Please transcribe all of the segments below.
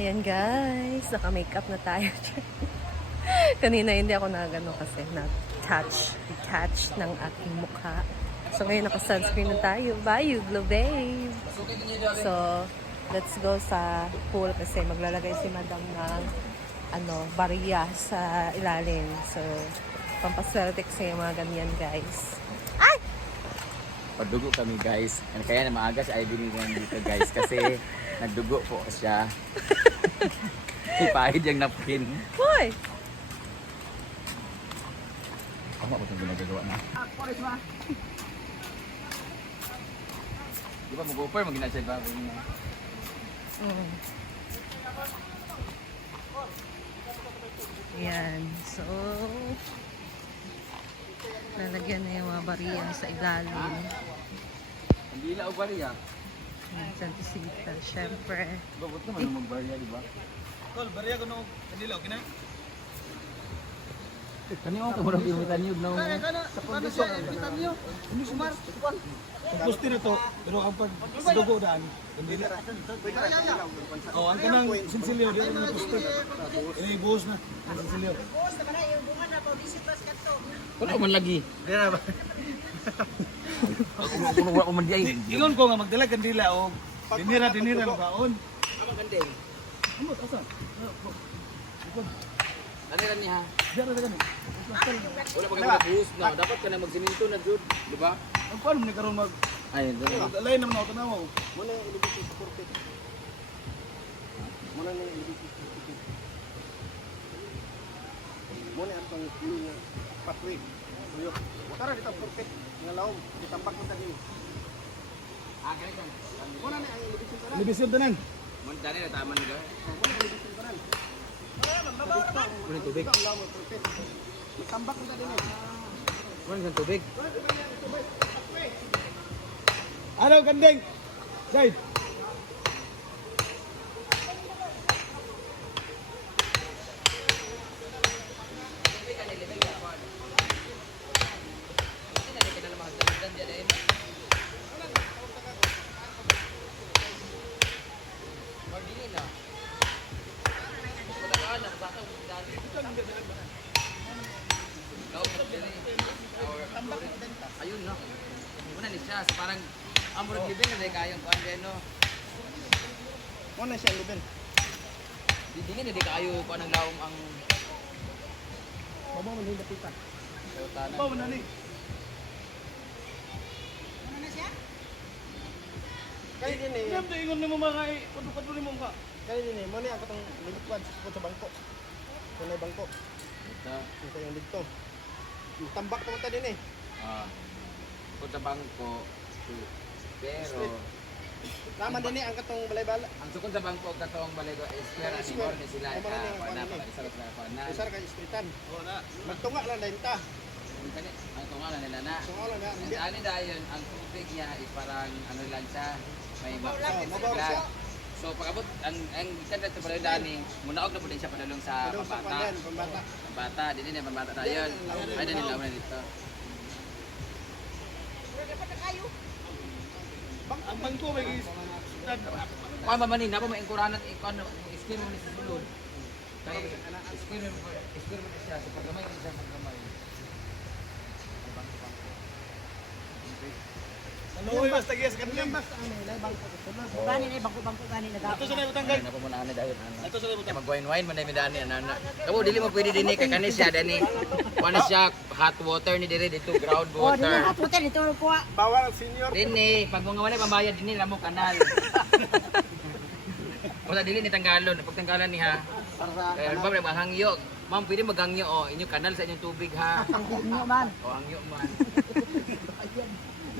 Ayan guys, naka-makeup na tayo. Kanina hindi ako nagano kasi detach ng aking mukha. So ngayon naka-sunscreen na tayo. Bye, you glow babe! So, let's go sa pool kasi maglalagay si madam ng bariya sa ilalim. So, pampaswerte kasi yung mga ganyan guys. Ay! Padugo kami guys. And kaya na maaga si Ivy dito guys kasi nagdugo po siya. Ipahid yung napkin. Hoy! Ano ba itong ginagawa na? Di ba mag-offer? Mag-ina siya ba? Yan. So, lalagyan na yung mga bariya sa ilalim. Hindi lang o bariya. Yan, Santisita, syempre. Ba't naman mag-bariya, di ba? Kol, bariya ko nung kanila, okay na? Kanina ko muna pinumitan yun. Sa kondisyon, pinumitan nyo. Umar, ang gusto na to, pero ang pagdugo daan, kanila. O, ang kanang sinsilyo, di rin ang gusto. Ini buhos na, ang sinsilyo. Wala man lagi. Di na ba? Wala ko man di ay. Ingon ko nga magdala kandila o dinira ng kaon. Ano kandeng? Ano, asan? Naniran niya ha? Diyan na gani. Wala pa kami buhos na. Dapat ka na magsiminto na Jud. Di ba? Ang paano ni karon mag Ay, doon. lain naman ako tanaw. Muna yung ilibisi sa porte. Muna yung ilibisi sa porte. Muna atong yung pathway. Tuyok. Tara dito porte. Nga laom, ditambak mo tadi. Ah, ganito. Muna na ang ilibisi tanan. Ilibisi tanan. Dali na taman ka. Muna ilibisi tanan. Muna tubig. Ditambak mo tadi. Muna tubig. Ano kandeng? Guys. Ayun no. Muna ni siya so parang amurag libin na dahil kayong kuhan din no. Muna siya lubin. Dingin na di kayo kuhan ng laom ang Babaw man hindi dapitan. tanan. Babaw na ni. Kaya din eh. Kaya ingon ni mo mga padu-padu ni mo ka. Kaya din eh. Mo ni ang katong lilikwan sa bangko. Kunay bangko. Ito. Ito yung dito. Tambak naman tayo din eh. Kung sa bangko pero Naman din eh ang katong balay-bala. ang sukon sa bangko katong baligo square at Square. ni sila Ay, marami ang kuhan na kuhan pala isa na kuhan na. Usar kay istritan. Oo na. Magtunga lang dahil ta. Ang tungalan nila na. Tunga lang na. And ano dahil ang tubig niya ay parang ano lang siya may mabaw siya. So pagabot ang kanda sa pala dani munaog na po din siya padalong sa Padung sa pambata. pandan, pambata. Pambata, din na pambata tayo. Ay din nila na dito. Ang bangko may Kuha ba manin na po may ingkuranat ikon skill mo ni sa sulod. Kay skill mo siya sa paggamay siya sa paggamay. Ano yung basta gigas kanila? Gani na bangko-bangko gani na Ito sa na tanggal. Na po muna ani dahil ana. Ito sa na Mag-wine man mi dani ana. Kamo dili mo pwede dinhi kay kanis siya dani. Kuha siya hot water ni dire dito ground Oh, dili water. hat hotel dito ko. bawal ang senior. Dinhi pag mga wala pambayad dinhi lamo kanal. Wala dili ni tanggalon, pag tanggalan ni ha. Kaya ba may hangyo. Ma'am, pwede maghangyo oh, inyong kanal sa inyong tubig ha. Mo man. O hangyo man.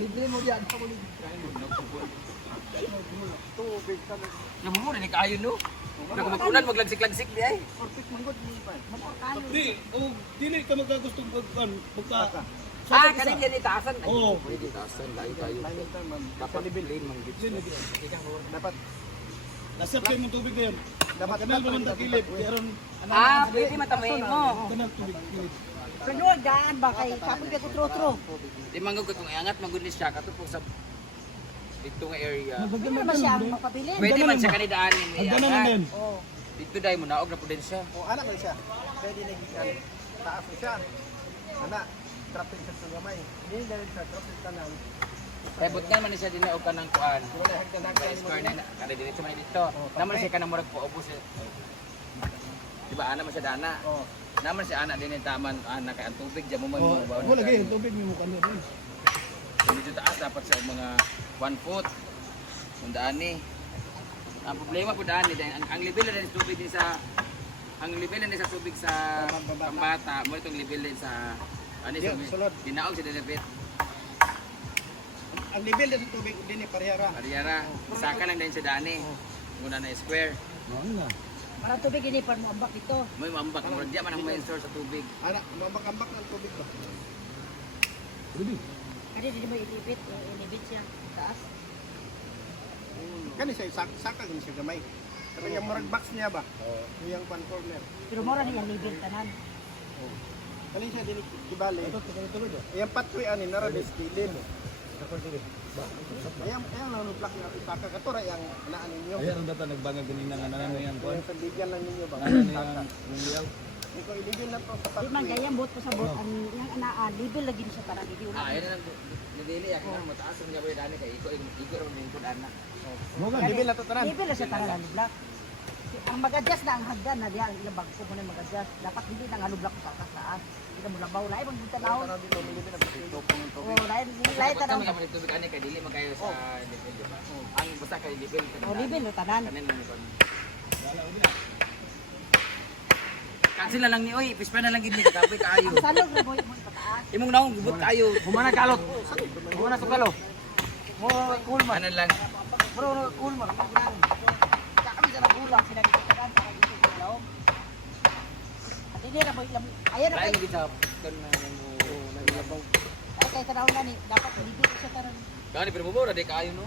Libre mo diyan sa mulig. Tubig ka. Yung mo ni kaayo no. Nagkumakunan maglagsik-lagsik di ay. Perfect manggod mo pa. Magpakayo. Di, dili ka magkagustong magka. Ah, kanin yan itaasan. Oo. Pwede itaasan dahil tayo. Dapat lane mang Dapat nasap kayo ng tubig na yun. Dapat kanal pa man takilip. Karon Ah, pwede matamayin mo. kanal tubig. Pero daan ba kay kapoy kay kutro-tro. Di manggod ko kung iangat manggod ni siya katupog sa dito nga area. Magdagdagan Hindi na naman siya ang din. mapabilin. Pwede man Hagdanan siya ba? kanidaanin. Hagdanan na din. Oo. Dito dahil mo naog na po din siya. O anak ko siya. Pwede na gikan. Taas mo siya. Anak, trapin sa sugamay. Hindi dahil sa trapin ka lang. Kaya but nga man siya dinaog ka ng kuan. Pero na hagdanan Kaya square na kada dito man dito. Naman siya kanang murag po ubos. Di ba ana man siya dana. Oh. Naman siya ana din yung taman ana kay ang tubig diyan mo man Oh, mo. wala gay tubig mo kanyo rin. Dito taas dapat sa mga 1 foot. Ang daan ni. Ang problema po daan ni dahil ang level na din tubig din sa ang level na sa tubig sa pambata mo itong level din sa ano Yeah, sulod. dinaog sa delebit. Ang level sa tubig din ni parehara. Ariara, saka lang din sa daan ni. Muna na square. Ano na? Para tubig inipan mo ambak ito. May mambak mo diyan man ang may store sa tubig. Anak, mambak-ambak ng tubig ba? Pwede. Kasi hindi mo inibit siya. Taas. Kani siya, saka gani siya gamay. Pero yung murag box niya ba? Yung one corner. Pero mura niya libil tanan. Kani siya din ibali. Ito tuloy do. Yung patwi ani narabis kilid. Ayan lang plak nga saka katura yang naan ninyo. Ayan ang data nagbangag ganina nga nanan yan ko. Yung sandigan lang ninyo ba? Nanan yang mundial. Ikaw iligin na to sa Di man patwi. kaya bot pa sa bot ang yang ana libil lagi siya para di Ah, ayun lang dili ako na mataas ang gabay dani kay iko ron din kun ana. Mo ka Libil na to tanan. Libil na siya para lublak. Ang magadjas na ang hagdan na diya ilabag ko mo na magadjas. Dapat hindi na nga lublak sa taas. Hindi na mo labaw lain bang dito na. Tanaw dito libil na patito pang to. Oh, lain lain Kaya tanaw. ta mga tubig ani kay dili man kayo sa level di ba? Ang basta kay level Oh, libil na tanan. kanin lang kon. Cancel na lang ni oy, pispa na lang gid ni kapoy kaayo. Salog na boy mo pataas. Imong naong gubot kayo. Humana kalot. Humana to kalo. Mo cool man. Ano lang. Bro, cool man. Kami sa nagulang sila dito tanan para dito sa loob. At hindi na boy ayan na Lain kay gid sa kan naglabaw. ay kay tanaw na ni dapat libil siya tanan. Gani pero mo ra di kaayo no.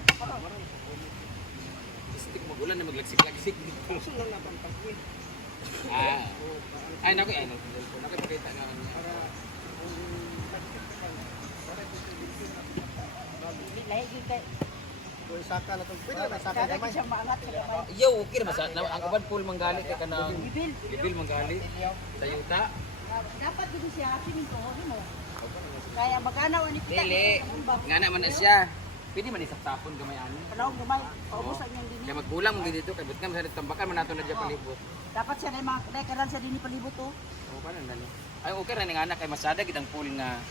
Stick mo ulan na maglagsik-lagsik dito. Ah. Ay nako ay nako. Nako pakita nga Lahi gyud kay Kung saka na to. Pwede na saka kada gamay. siya maangat sa gamay. Yo, okay naman sa ang uban pool manggali kay kanang Libil. bibil manggali sa yuta. Dapat dito siya swimming ko mo. Kaya maganaw ani kita. Dili. Nga naman na siya. Pwede man isap-tapon gamay ani. Panahon gamay. Paubos ang iyang dini. Kaya magkulang mo dito kay but nga sa tambakan man nato na diya palibot. Dapat siya na mga karan sa dini palibot to. O paano nani? Ay okay ra ning anak kay masada gid ang pool nga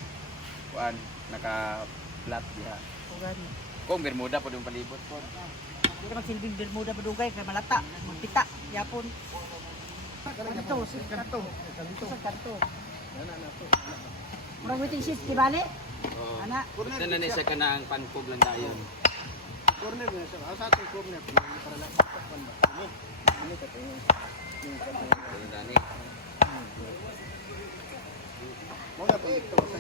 kuan naka flat diha. Ugani. Kung bermuda po yung palibot po. Hindi man silbing bermuda badugay kay malata, magpita, yapon. Kanto, kanto. Kanto sa kanto. Murag waiting shift kibali? Oo. Ana. Ito na siya ka na ang pankog lang dayon. Corner na siya. Asa atong corner para na sakpan ba. Ini ka tingin. Ayun dani. Mo na pag ito sa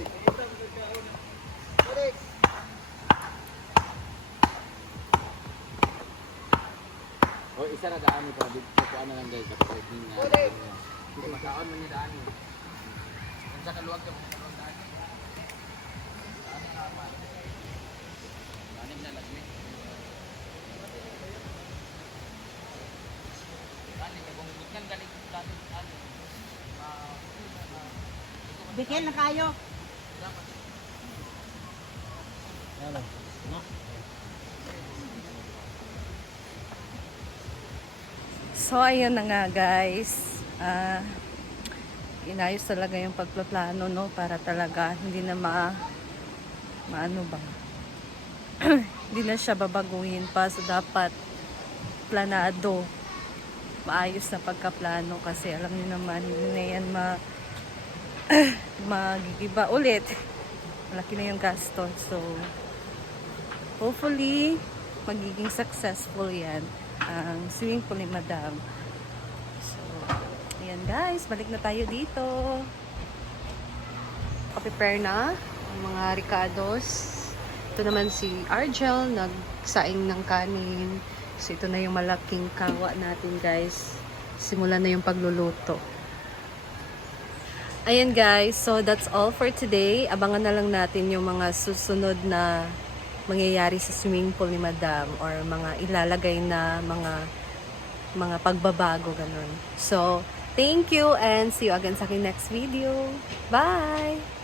O isa na daan ni para dito ko ano lang guys sa parking na. Kung makaon man ni daan. Kung sa kaluwag ka kaluwag daan. Dani na lagi. Dani ka kung butkan galing dati ano. Bikin na kayo. So, ayun na nga guys. Inayos talaga yung pagpaplano, no? Para talaga hindi na maano ba? Hindi na siya babaguhin pa. So, dapat planado. Maayos na pagkaplano kasi alam niyo naman, hindi na yan magigiba ulit. Malaki na yung gastos. So, hopefully, magiging successful yan ang swimming pool ni Madam. So, ayan guys, balik na tayo dito. Prepare na ang mga ricados. Ito naman si Argel, nagsaing ng kanin. So, ito na yung malaking kawa natin guys. Simulan na yung pagluluto. Ayan guys, so that's all for today. Abangan na lang natin yung mga susunod na mangyayari sa swimming pool ni Madam or mga ilalagay na mga pagbabago ganun. So, thank you and see you again sa aking next video. Bye!